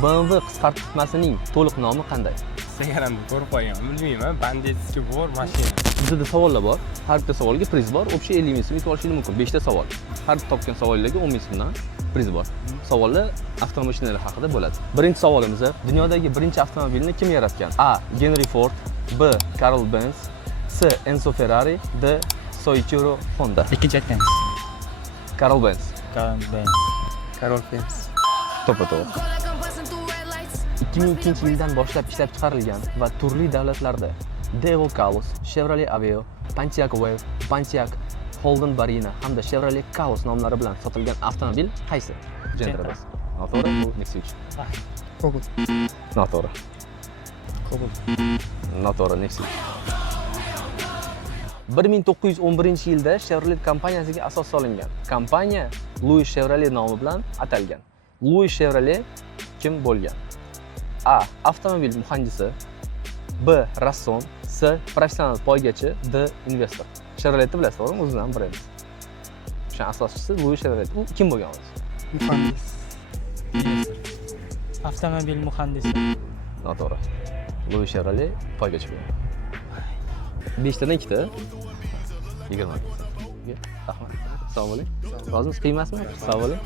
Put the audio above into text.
BMW qisqartmasining to'liq nomi qanday? Instagramda ko'rib qo'yganman, bilmayman. Banditskiy bor mashina. Bizda savollar bor. Har bitta savolga priz bor. Общий 50 ming so'm yutib olishingiz mumkin. 5 ta savol. Har bir topgan savollarga 10 ming so'mdan priz bor. Savollar avtomashinalar haqida bo'ladi. Birinchi savolimiz: dunyodagi birinchi avtomobilni kim yaratgan? A. Henry Ford, B. Carl Benz, C. Enzo Ferrari, D. Soichiro Honda. Ikkinchi aytgansiz. Carl Benz. Carol Benz. To'g'ri. 2002-yildan boshlab ishlab chiqarilgan va turli davlatlarda Daewoo Taos, Chevrolet Aveo, Pontiac Wave, Pontiac Holden Barina hamda Chevrolet Taos nomlari bilan sotilgan avtomobil qaysi? Gentrabus. Noto'g'ri, bu Nexus. Cobalt. Noto'g'ri. Noto'g'ri, Nexus. 1911-yilda Chevrolet kompaniyasiga asos solingan. Kompaniya Louis Chevrolet nomi bilan atalgan. Louis Chevrolet kim bo'lgan? A. Avtomobil muhandisi, B. Rassom, C. Professional poygachi, D. Investor. Chevroletni bilasiz, to'g'rimi? O'zidan brend. O'sha asoschisi Louis Chevrolet. U kim bo'lgan o'zi? Muhandis. Avtomobil muhandisi. Noto'g'ri. Louis Chevrolet poygachi bo'lgan. 5 tadan 2 ta. 20. Rahmat. Assalomu alaykum. Rozimisiz? Qiymasmi? Sog' bo'ling.